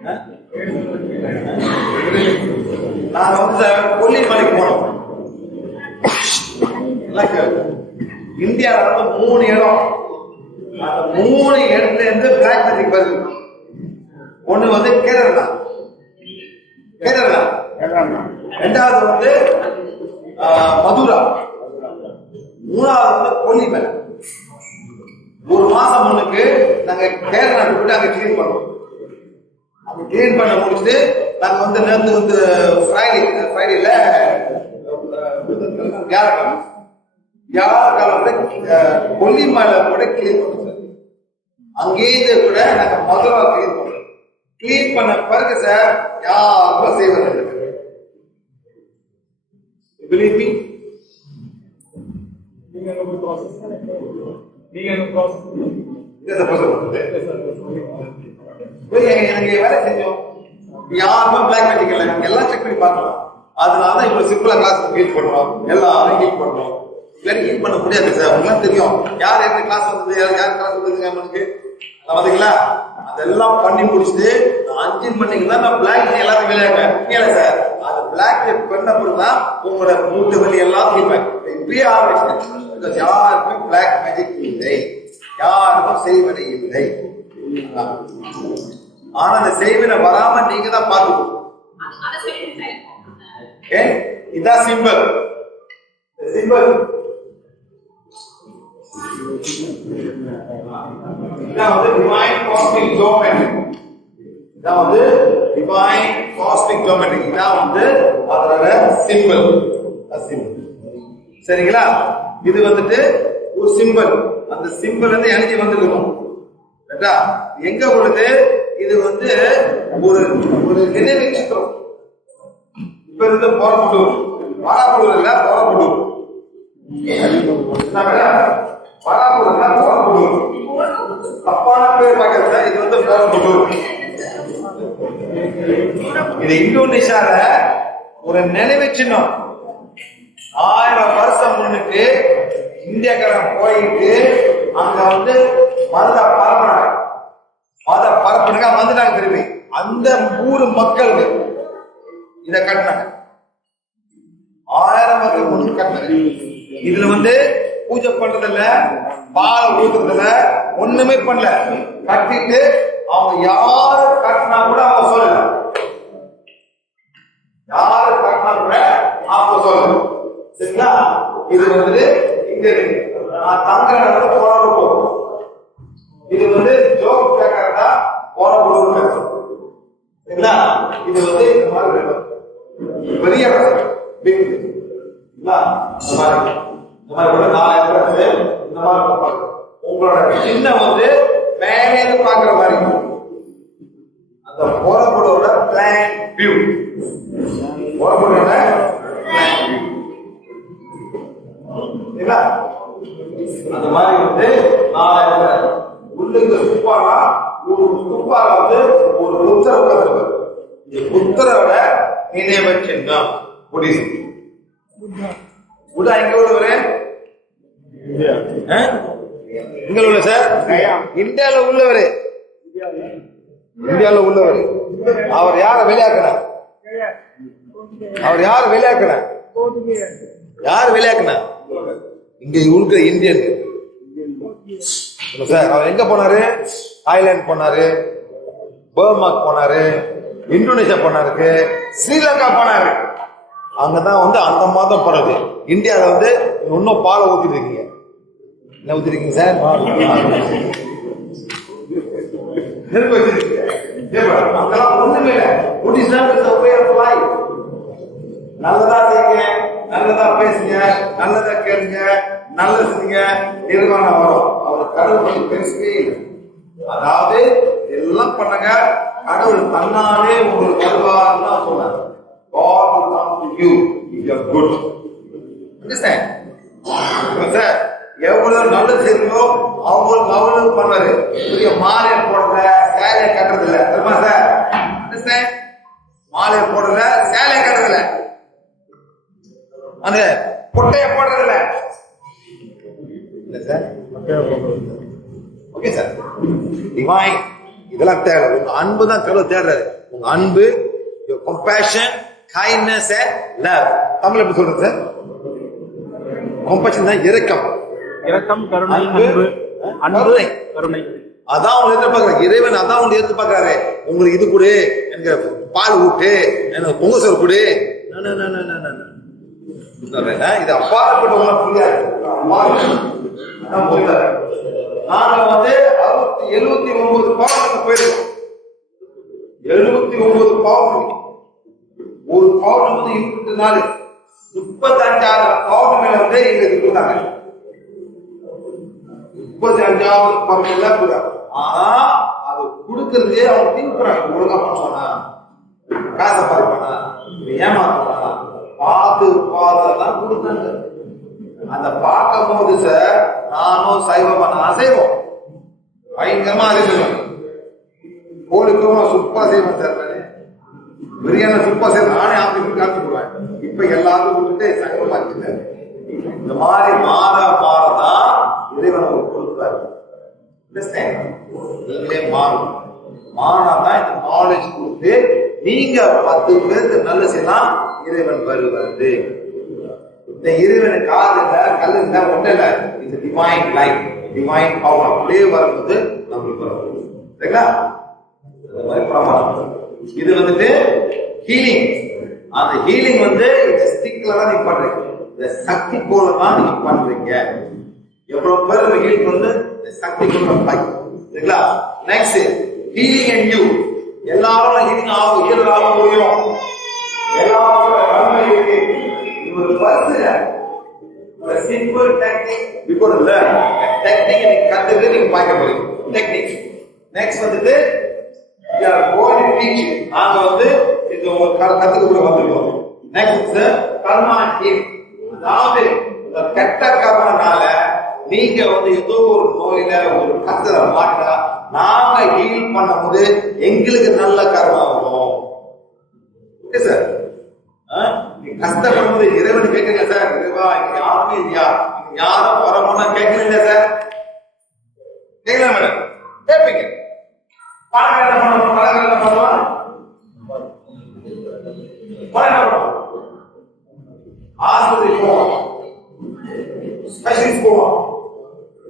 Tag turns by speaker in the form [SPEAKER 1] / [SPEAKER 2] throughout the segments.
[SPEAKER 1] நான் வந்து கொல்லிமலைக்கு போனோம். நல்லா வந்து மூணு இடம். அந்த மூணு இடத்துல இருந்து பிளாக் மேஜிக் வருது. ஒண்ணு வந்து கேரளா. கேரளா. ரெண்டாவது வந்து மதுரா. மூணாவது வந்து கொல்லிமலை. ஒரு மாசம் முன்னுக்கு நாங்க கேரளா போயிட்டு அங்க கிளீன் பண்ணோம். அங்க கிளீன் பண்ண முடிச்சுட்டு நாங்க வந்து நேற்று வந்து ஃப்ரைடே ஃப்ரைடேல வியாழக்கிழமை வியாழக்கிழமை கொல்லிமலை கூட கிளீன் பண்ணோம் சார் அங்கேயிருந்து கூட நாங்க மதுரா கிளீன் பண்ணோம் கிளீன் பண்ண பிறகு சார் யாருக்கும் செய்வது பிலீவ் மீ
[SPEAKER 2] நீங்க ப்ராசஸ் நீங்க ப்ராசஸ்
[SPEAKER 1] போய் எனக்கு வேலை செஞ்சோம். யாருமே பிளாக் பண்ணிக்கல எல்லாம் செக் பண்ணி பார்க்கலாம். அதனால தான் இவ்வளவு சிம்பிளா கிளாஸ் ஹீல் பண்றோம். எல்லாரும் ஹீல் பண்றோம். இல்லை ஹீல் பண்ண முடியாது சார் உங்களுக்கு தெரியும். யார் என்ன கிளாஸ் வந்தது? யார் யார் கிளாஸ் வந்ததுங்க நம்மளுக்கு பாத்தீங்களா? அதெல்லாம் பண்ணி முடிச்சுட்டு அஞ்சு மணிக்கு தான் நான் பிளாக் டீ எல்லாத்தையும் விளையாங்க இல்ல சார் அது பிளாக் டீ பண்ண பிறகு தான் உங்களோட மூட்டு வலி எல்லாம் தீர்ப்பேன் இப்பயே ஆரம்பிச்சேன் யாருக்கும் பிளாக் மேஜிக் இல்லை. யாருக்கும் செய்வனை இல்லை. ஆனா அந்த செய்வினை வராம நீங்க தான் பாத்துக்கணும் ஓகே இதான் சிம்பிள் சிம்பிள் இதான் வந்து டிவைன் காஸ்மிக் ஜியோமெட்ரி இதான் வந்து டிவைன் காஸ்மிக் ஜியோமெட்ரி இதான் வந்து அதோட சிம்பிள் சிம்பிள் சரிங்களா? இது வந்துட்டு ஒரு சிம்பிள் அந்த சிம்பிள் வந்து எனர்ஜி வந்துருக்கணும் எங்க உள்ளது இது வந்து ஒரு ஒரு நினைவு சித்திரம். இப்ப இருந்து போறப்பட்டூர் வாராப்பட்டூர் இல்ல போறப்பட்டூர் வாராப்பட்டூர் இல்ல தப்பான பேர் பார்க்கறது இது வந்து போறப்பட்டூர் இது இந்தோனேஷியால ஒரு நினைவு சின்னம். ஆயிரம் வருஷம் முன்னுக்கு இந்தியக்காரன் போயிட்டு அங்க வந்து மத பரப்புறாங்க மத பரப்புனாங்க வந்துட்டாங்க திரும்பி. அந்த ஊர் மக்களுக்கு இத கட்டினாங்க ஆயிரம் மக்கள் முன்னுக்கு கட்டினாங்க இதுல வந்து பூஜை பண்றதில்ல பால பால் ஒண்ணுமே பண்ணல. கட்டிட்டு அவங்க யாரு கட்டினா கூட அவங்க சொல்லல. யாரு கட்டினா கூட அவங்க சொல்லணும் சரிங்களா? இது வந்து இங்க நான் தங்குற இடத்துல போன போகும் இது வந்து ஜோக் கேட்கறதா போன பொருள் சரிங்களா? இது வந்து இந்த மாதிரி இருக்கும். பெரிய இடம் big. சரிங்களா? இந்த மாதிரி. இந்த மாதிரி கூட நாலாயிரம் இருக்கு இந்த மாதிரி பார்ப்பாங்க. உங்களோட சின்ன வந்து மேலே இருந்து பாக்குற மாதிரி. அந்த போறப்படோட பிளான் வியூ போறப்படோட பிளான் வியூ சரிங்களா? அந்த மாதிரி வந்து நாலாயிரம் உள்ளுக்கு துப்பாரா ஒரு துப்பாரா வந்து ஒரு புத்தர் உட்கார்ந்து இந்த புத்தரோட நினைவு சின்னம். புடிசு புத்தா எங்க உள்ளவரு ஆ? எங்க உள்ள சார்? இந்தியால உள்ளவரு. இந்தியால உள்ளவர். அவர் யார வெளியாக்குனார்? அவர் யார் வெளியாக்குனார்? யார் வெளியாக்குனார்? இங்க இருக்கிற இந்தியன். சார் அவர் எங்க போனாரு? தாய்லாந்து போனாரு. பர்மாக்கு போனாரு. இந்தோனேஷியா போனாருக்கு. ஸ்ரீலங்கா போனாரு. அங்கதான் வந்து அந்த மாதம் போறது இந்தியாவில் வந்து இன்னும் பாலை ஊத்திட்டு இருக்கீங்க. என்ன ஊத்திருக்கீங்க சார் நெருப்பு வச்சிருக்கீங்க. அங்கெல்லாம் ஒண்ணுமே இல்லை. புத்திசம் is நல்லதா பேசுங்க நல்லதா கேளுங்க நல்லது செய்யுங்க நிர்வாணம் வரும். அவர் கடவுள் பேசவே இல்லை. அதாவது எல்லாம் பண்ணுங்க கடவுள் தன்னாலே உங்களுக்கு வருவார்னு தான் சொன்னார் God will come to you if you are good. Understand? இப்ப சார் எவ்வளவு நல்லது செய்யறோ அவங்களுக்கு அவ்வளவு பண்ணுவாரு பெரிய மாலையை போடல சேலையை கட்டுறது இல்ல தெரியுமா சார் Understand? மாலையை போடல சேலையை கட்டுறது இல்ல அந்த கொட்டைய போடுறது இல்ல சார். டிவைன் இதெல்லாம் தேவை. உங்க அன்பு தான் கடவுள் தேடுறாரு. உங்க அன்பு கம்பேஷன் கைண்ட்னஸ் லவ் தமிழ் எப்படி சொல்றது கம்பேஷன் தான் இரக்கம்.
[SPEAKER 2] இரக்கம் கருணை
[SPEAKER 1] அன்பு,
[SPEAKER 2] அன்பு
[SPEAKER 1] கருணை. அதான் அவங்க எதிர்பார்க்கறாங்க இறைவன் அதான் அவங்க எதிர்பார்க்கறாரு. உங்களுக்கு இது கொடு எனக்கு பால் ஊட்டு எனக்கு பொங்க சோறு கொடு. இது அப்பாற்பட்டவங்க புரியாது. நாங்க வந்து அறுபத்தி எழுபத்தி ஒன்பது பவுனுக்கு போயிருக்கோம். எழுபத்தி ஒன்பது பவுன் ஒரு பவுன் வந்து இருபத்தி நாலு. முப்பத்தஞ்சாயிரம் பவுன் மேல வந்து எங்களுக்கு கொடுத்தாங்க முப்பத்தி அஞ்சாவது பருவம் தான்? ஆனா அது கொடுக்கறதே அவங்க திங்க் ஒழுங்கா பண்ணுவானா? காசை பார்ப்பானா? ஏமாத்துவானா? பார்த்து பார்த்து தான் கொடுத்தாங்க. அந்த பார்க்கும் போது சார் நானும் சைவமா நான் செய்வோம் பயங்கரமா அசைவம். கோழிக்கும் சூப்பரா செய்வோம் சார் பிரியாணி சூப்பரா செய்வேன் நானே ஆப்பிள் காப்பி போடுவேன். இப்ப எல்லாரும் விட்டுட்டு சைவமா இருக்கிறேன் இந்த மாதிரி மாற மாறதான் இறைவன் ஒரு கொடுப்பாரு Understand? நீங்களே மாறும் தான் இந்த நாலேஜ் கொடுத்து நீங்க பத்து பேருக்கு நல்ல செய்யலாம் இறைவன் வருவது இந்த இறைவனை காதுல கல் ஒண்ணு இல்ல இது டிவைன் லைஃப் டிவைன் பவர் அப்படியே வரும்போது நம்மளுக்கு வரும். சரிங்களா? அந்த மாதிரி பிரமாணம். இது வந்துட்டு ஹீலிங் அந்த ஹீலிங் வந்து இந்த ஸ்டிக்ல தான் நீங்க பண்றீங்க. இந்த சக்தி போல தான் நீங்க பண்றீங்க. எவ்வளவு பேர் ஹீலிங் வந்து சக்தி போல பை சரிங்களா? நெக்ஸ்ட் ஹீலிங் அண்ட் யூ எல்லாரும் ஹீலிங் ஆகும் ஹீலர் ஆக முடியும் எல்லாரும் நன்மை இருக்கு. ஒரு பரிசு ஒரு சிம்பிள் டெக்னிக் இல்ல டெக்னிக் நீங்க கத்துட்டு நீங்க பார்க்க போறீங்க. டெக்னிக் நெக்ஸ்ட் வந்துட்டு you. நாங்க வந்து இது உங்களுக்கு க- கத்துக்க கூட வந்திருக்கோம் நெக்ஸ்ட் கர்மா ஹீல் அதாவது கெட்ட கர்மனால நீங்க வந்து ஏதோ ஒரு நோயில ஒரு கஷ்டத்துல மாட்டா நாங்க ஹீல் பண்ணும்போது எங்களுக்கு நல்ல கர்மா வரும். ஓகே சார் நீ கஷ்டப்படும் போது இறைவன் கேட்கல சார் இறைவா இங்க யாருமே இல்லையா? யாரும் வரமோனா கேட்கல சார்? கேட்கல மேடம். கேட்பீங்க. பணம் என்ன பண்ணுவோம்? பணம் என்ன பண்ணுவோம்? பணம் என்ன பண்ணுவோம்? ஆஸ்பத்திரி போவோம்? ஸ்பெஷலிஸ்ட் போவோம்?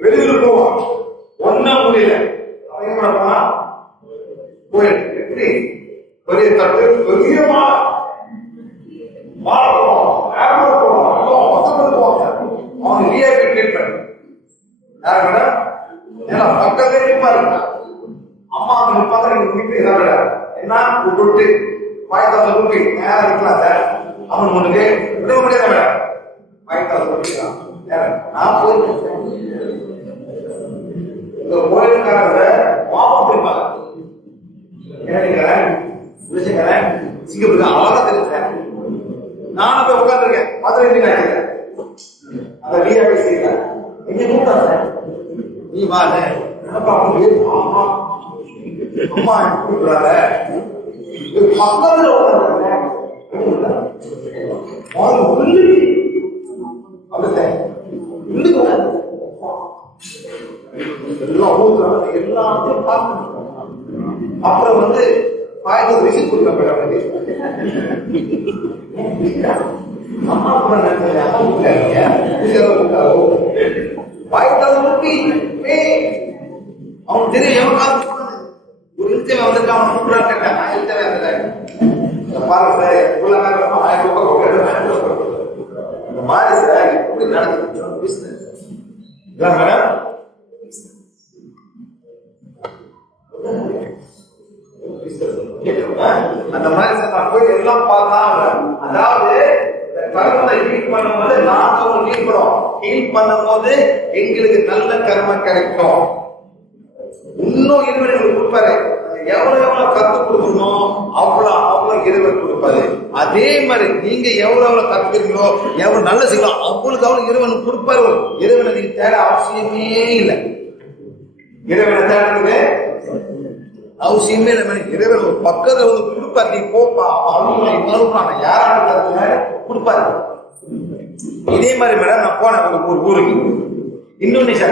[SPEAKER 1] வெளியூர் போவோம்? ஒன்னும் முடியல. என்ன பண்ணுவான்? போயிட்டு எப்படி? பெரிய தட்டு பெரியமா வாழ மாலை போவோம் ஏர்போர்ட் போவோம் போவோம் போவாங்க அவன் விஐபி ட்ரீட்மெண்ட் யார் மேடம் ஏன்னா பக்கத்துல நிற்பாரு அம்மா அவங்க நிற்பாங்க நீங்க வீட்டு இதாங்க என்ன விட்டு தொட்டு ஃபைவ் நேரம் இருக்கலாம் சார் அவன் உனக்கு விட முடியாது மேடம் ஃபைவ் தௌசண்ட் நான் போயிருக்கேன் இந்த கோயிலுக்காரங்க வாபம் பிடிப்பாங்க கேட்டுக்கிறேன் புரிச்சுக்கிறேன் சிங்கப்பூருக்கு அழகா நானும் போய் உட்காந்துருக்கேன் மதுரை நினைக்கிறேன் அந்த விஐபி செய்யல எங்க கூப்பிட்டாங்க நீ உன் பேரு? ஆமா. அம்மா இது பக்கத்துல எல்லாத்தையும் பார்க்கணும் அப்புறம் வந்து ஆயிரத்தி ரிசிப்ட் கொடுக்கப்பட அம்மா கூட நினைச்சேன் அம்மா கொடுத்தாங்க ஃபைவ் தௌசண்ட் ருபி பே அவன் தெரியும் எவன் காசு போனது ஒரு இழுத்தவன் வந்துட்டு அவன் கூப்பிடான்னு கேட்டான் நான் இழுத்தவன் அந்த மாதிரி சார் போய் எல்லாம் பார்த்தா அதாவது கர்மத்தை ஹீட் பண்ணும்போது நாங்க அவங்க ஹீட் பண்ணும்போது எங்களுக்கு நல்ல கர்மம் கிடைக்கும். இன்னும் இறைவன் எங்களுக்கு கொடுப்பாரு. எவ்வளவு எவ்வளவு கத்து கொடுக்கணும் அவ்வளவு அவ்வளவு இருவர் கொடுப்பாரு. அதே மாதிரி நீங்க எவ்வளவு எவ்வளவு கத்துக்கிறீங்களோ எவ்வளவு நல்ல செய்யலாம் அவ்வளவுக்கு அவ்வளவு இறைவன் கொடுப்பாரு. இறைவனை நீங்க தேட அவசியமே இல்லை. இறைவனை தேடுறது அவசியமே இல்லை மேடம். இறைவன் ஒரு பக்கத்துல வந்து கொடுப்பாரு நீ போப்பா அழுகுனா அழுகுனா யாராவது கொடுப்பாரு? இதே மாதிரி மேடம் நான் போனேன் ஒரு ஒரு ஊருக்கு. Indonesia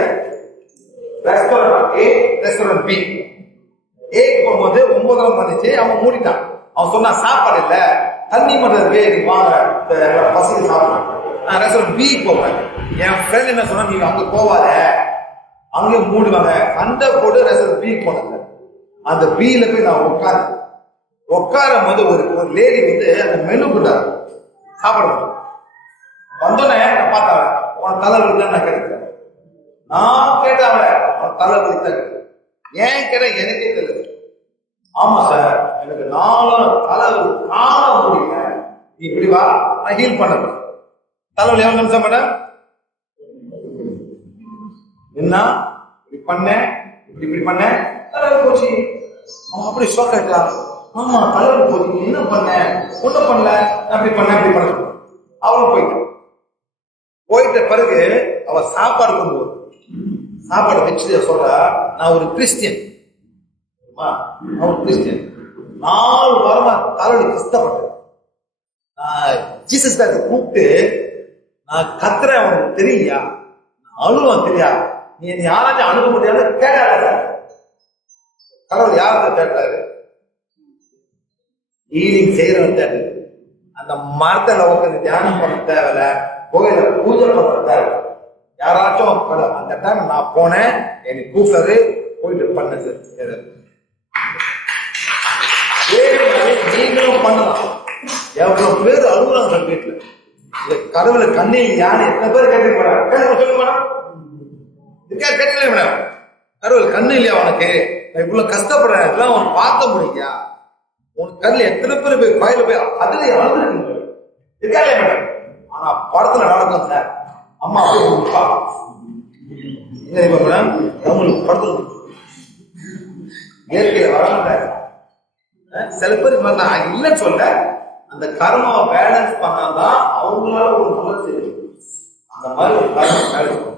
[SPEAKER 1] restaurant A restaurant B A போகும்போது ஒன்பதரை மணிச்சு அவன் மூடிட்டான். அவன் சொன்னா சாப்பாடு இல்ல தண்ணி மட்டும் இருக்கு நீ வாங்க பசங்க சாப்பிடுறான் நான் ரெஸ்டாரண்ட் பி போவேன். என் ஃப்ரெண்ட் என்ன சொன்னா நீங்க அங்க போவாத அங்கே மூடுவாங்க. அந்த போட்டு ரெஸ்டாரண்ட் பி போனேன். அந்த பீல போய் நான் உட்காந்து உட்காரும் போது ஒரு ஒரு லேடி வந்து அந்த மெனு கொடுத்தாரு சாப்பிடணும். வந்தோடனே நான் பார்த்தேன் உன் தலை வலிக்கா நான் கேட்டேன். நான் கேட்டேன் அவளை. உன் தலை வலிக்கா ஏன் கேட்ட எனக்கே தெரியல. ஆமா சார் எனக்கு நாளும் தலைவலி காண முடியல. நீ இப்படி வா. நான் ஹீல் பண்ண தலைவலி எவ்வளவு நிமிஷம் பண்ண என்ன? இப்படி பண்ணேன். இப்படி இப்படி பண்ணேன். தலைவலி போச்சு. அவன் அப்படி ஷாக் ஆயிட்டான் ஆமா தலைவலி போச்சு. நீ என்ன பண்ண? ஒண்ணும் பண்ணல. அப்படி பண்ண பண்ணேன் பண்ண அவளும் போயிட்டான். போயிட்ட பிறகு அவ சாப்பாடு கொண்டு வரும் சாப்பாடு வச்சு சொல்றா நான் ஒரு கிறிஸ்டியன். நான் ஒரு கிறிஸ்டியன். நாலு வாரமா தலைவலி கஷ்டப்பட்டேன் நான் ஜீசஸ் தான் கூப்பிட்டு நான் கத்துறேன் அவனுக்கு தெரியா நான் அழுவான் தெரியா? நீ யாராச்சும் அனுப்ப முடியாது கேட்காத. கடவுள் யார்கிட்ட கேட்டாரு? ஈலிங் செய்யறவன் தேவை அந்த மரத்துல உட்காந்து தியானம் பண்ண தேவையில்ல. கோயில பூஜை பண்ண தேவை யாராச்சும் அந்த டைம் நான் போனேன். என்னை கூப்பிட்டாரு. போயிட்டு பண்ணது. நீங்களும் பண்ணலாம். எவ்வளவு பேர் அழுகுறாங்க வீட்டுல. கடவுளை கண்ணில் யானை எத்தனை பேர் கேட்டு போறாங்க? கேட்க சொல்லுங்க மேடம். கேட்கல மேடம். கடவுள் கண்ணு இல்லையா உனக்கு? இவ்வளவு கஷ்டப்படுறேன். இதெல்லாம் அவன் பார்க்க முடியா? உன் கண்ணில் எத்தனை பேர் போய் கோயில போய் அதுல அழுதுருக்கீங்க? இருக்கா இல்லையா ஆனா படத்துல நடக்கும் சார் அம்மா அப்படி மேடம்? அவங்களுக்கு படத்துல இயற்கையில வர சில பேர் நான் இல்லைன்னு சொல்ல. அந்த கர்மாவை பேலன்ஸ் பண்ணாதான் அவங்களால ஒரு நல்ல செய்யும் அந்த மாதிரி ஒரு கர்மம் பேலன்ஸ் பண்ணும்